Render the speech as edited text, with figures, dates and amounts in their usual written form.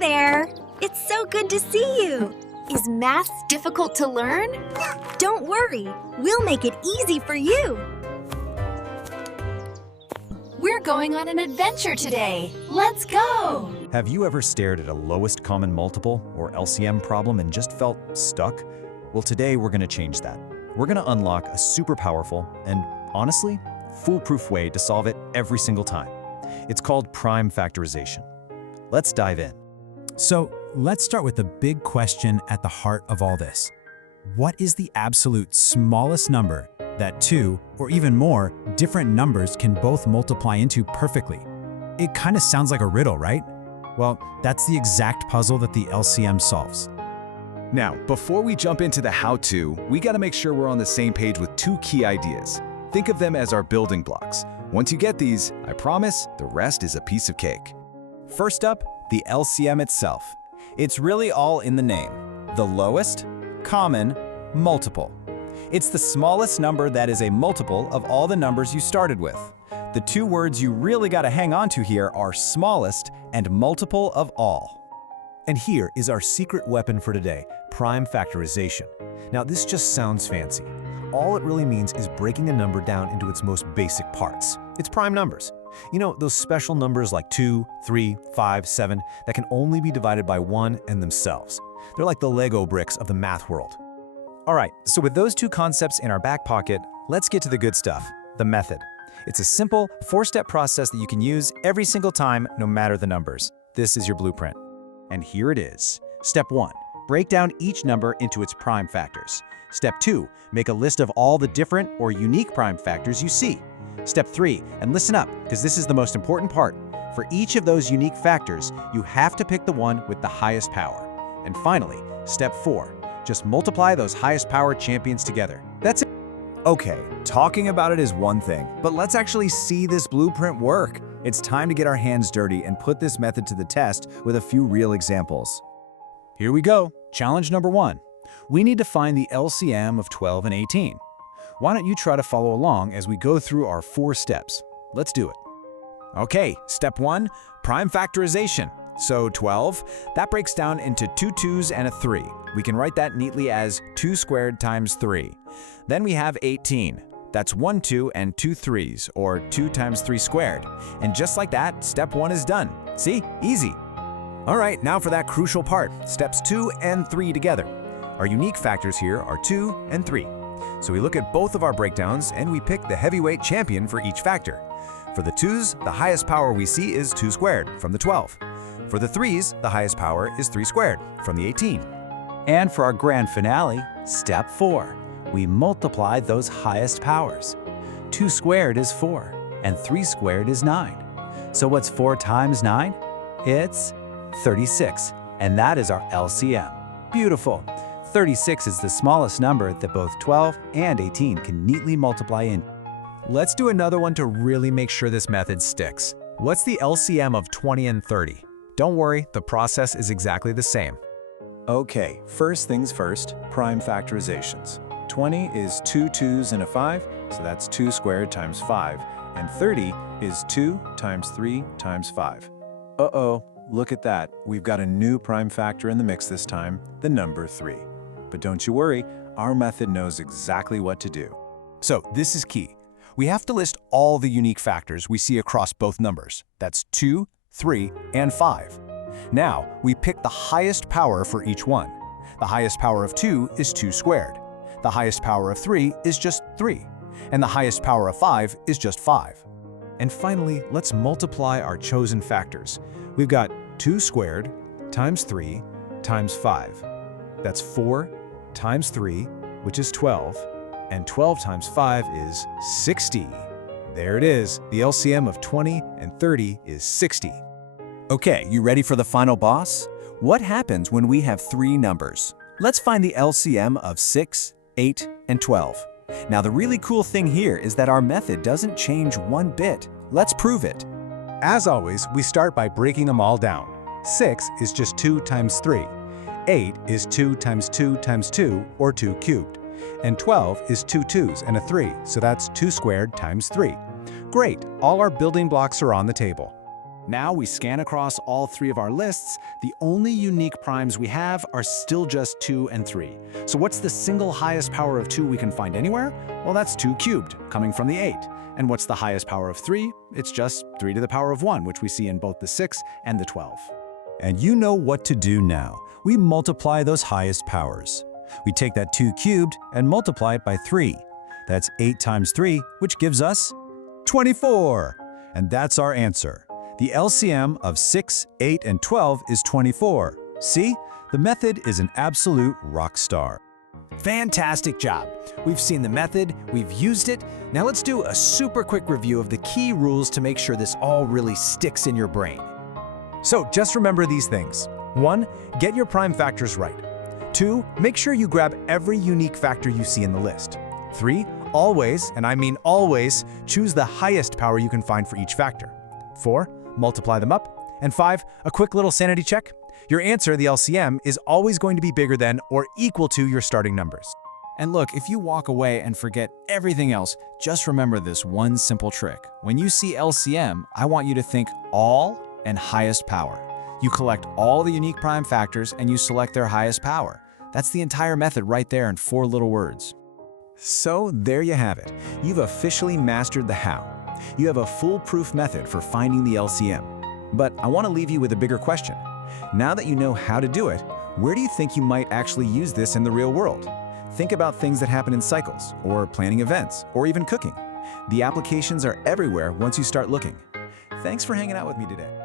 there! It's so good to see you! Is math difficult to learn? Don't worry, we'll make it easy for you! We're going on an adventure today! Let's go! Have you ever stared at a lowest common multiple, or LCM problem, and just felt stuck? Well, today we're going to change that. We're going to unlock a super powerful and, honestly, foolproof way to solve it every single time. It's called prime factorization. Let's dive in. So let's start with the big question at the heart of all this. What is the absolute smallest number that two, or even more, different numbers can both multiply into perfectly? It kind of sounds like a riddle, right? Well, that's the exact puzzle that the LCM solves. Now, before we jump into the how-to, we gotta make sure we're on the same page with two key ideas. Think of them as our building blocks. Once you get these, I promise, the rest is a piece of cake. First up, the LCM itself. It's really all in the name. The lowest common multiple. It's the smallest number that is a multiple of all the numbers you started with. The two words you really gotta hang on to here are smallest and multiple of all. And here is our secret weapon for today, prime factorization. Now, this just sounds fancy. All it really means is breaking a number down into its most basic parts. It's prime numbers. You know, those special numbers like 2, 3, 5, 7 that can only be divided by 1 and themselves. They're like the Lego bricks of the math world. All right, so with those two concepts in our back pocket, let's get to the good stuff, the method. It's a simple, four-step process that you can use every single time, no matter the numbers. This is your blueprint. And here it is. Step 1, break down each number into its prime factors. Step 2, make a list of all the different or unique prime factors you see. Step 3, and listen up, because this is the most important part. For each of those unique factors, you have to pick the one with the highest power. And finally, step 4, just multiply those highest power champions together. That's it. Okay, talking about it is one thing, but let's actually see this blueprint work. It's time to get our hands dirty and put this method to the test with a few real examples. Here we go. Challenge number 1. We need to find the LCM of 12 and 18. Why don't you try to follow along as we go through our 4 steps? Let's do it. Okay, step 1, prime factorization. So 12, that breaks down into 2 2s and a 3. We can write that neatly as 2 squared times 3. Then we have 18. That's 1 2 and 2 3s, or 2 times 3 squared. And just like that, step 1 is done. See? Easy. All right, now for that crucial part, steps 2 and 3 together. Our unique factors here are 2 and 3. So we look at both of our breakdowns and we pick the heavyweight champion for each factor. For the 2s, the highest power we see is 2 squared from the 12. For the 3s, the highest power is 3 squared from the 18. And for our grand finale, step 4, we multiply those highest powers. 2 squared is 4, and 3 squared is 9. So what's 4 times 9? It's 36, and that is our LCM. Beautiful. 36 is the smallest number that both 12 and 18 can neatly multiply in. Let's do another one to really make sure this method sticks. What's the LCM of 20 and 30? Don't worry, the process is exactly the same. Okay, first things first, prime factorizations. 20 is 2 2s and a 5, so that's 2 squared times 5, and 30 is 2 times 3 times 5. Uh-oh, look at that. We've got a new prime factor in the mix this time, the number 3. But don't you worry, our method knows exactly what to do. So this is key. We have to list all the unique factors we see across both numbers. That's 2, 3, and 5. Now, we pick the highest power for each one. The highest power of 2 is 2 squared. The highest power of 3 is just 3. And the highest power of 5 is just 5. And finally, let's multiply our chosen factors. We've got 2 squared times 3 times 5. That's 4 times 3, which is 12, and 12 times 5 is 60. There it is. The LCM of 20 and 30 is 60. Okay, you ready for the final boss? What happens when we have 3 numbers? Let's find the LCM of 6, 8, and 12. Now, the really cool thing here is that our method doesn't change one bit. Let's prove it. As always, we start by breaking them all down. 6 is just 2 times 3. 8 is 2 times 2 times 2, or 2 cubed. And 12 is 2 2s and a 3, so that's 2 squared times 3. Great, all our building blocks are on the table. Now we scan across all three of our lists. The only unique primes we have are still just 2 and 3. So what's the single highest power of 2 we can find anywhere? Well, that's 2 cubed, coming from the 8. And what's the highest power of 3? It's just 3 to the power of 1, which we see in both the 6 and the 12. And you know what to do now. We multiply those highest powers. We take that 2 cubed and multiply it by 3. That's 8 times 3, which gives us 24. And that's our answer. The LCM of 6, 8, and 12 is 24. See? The method is an absolute rock star. Fantastic job! We've seen the method, we've used it. Now let's do a super quick review of the key rules to make sure this all really sticks in your brain. So just remember these things. 1. Get your prime factors right. 2. Make sure you grab every unique factor you see in the list. 3. Always, and I mean always, choose the highest power you can find for each factor. 4. Multiply them up. And 5. A quick little sanity check. Your answer, the LCM, is always going to be bigger than or equal to your starting numbers. And look, if you walk away and forget everything else, just remember this one simple trick. When you see LCM, I want you to think all and highest power. You collect all the unique prime factors and you select their highest power. That's the entire method right there in 4 little words. So there you have it. You've officially mastered the how. You have a foolproof method for finding the LCM. But I want to leave you with a bigger question. Now that you know how to do it, where do you think you might actually use this in the real world? Think about things that happen in cycles, or planning events, or even cooking. The applications are everywhere once you start looking. Thanks for hanging out with me today.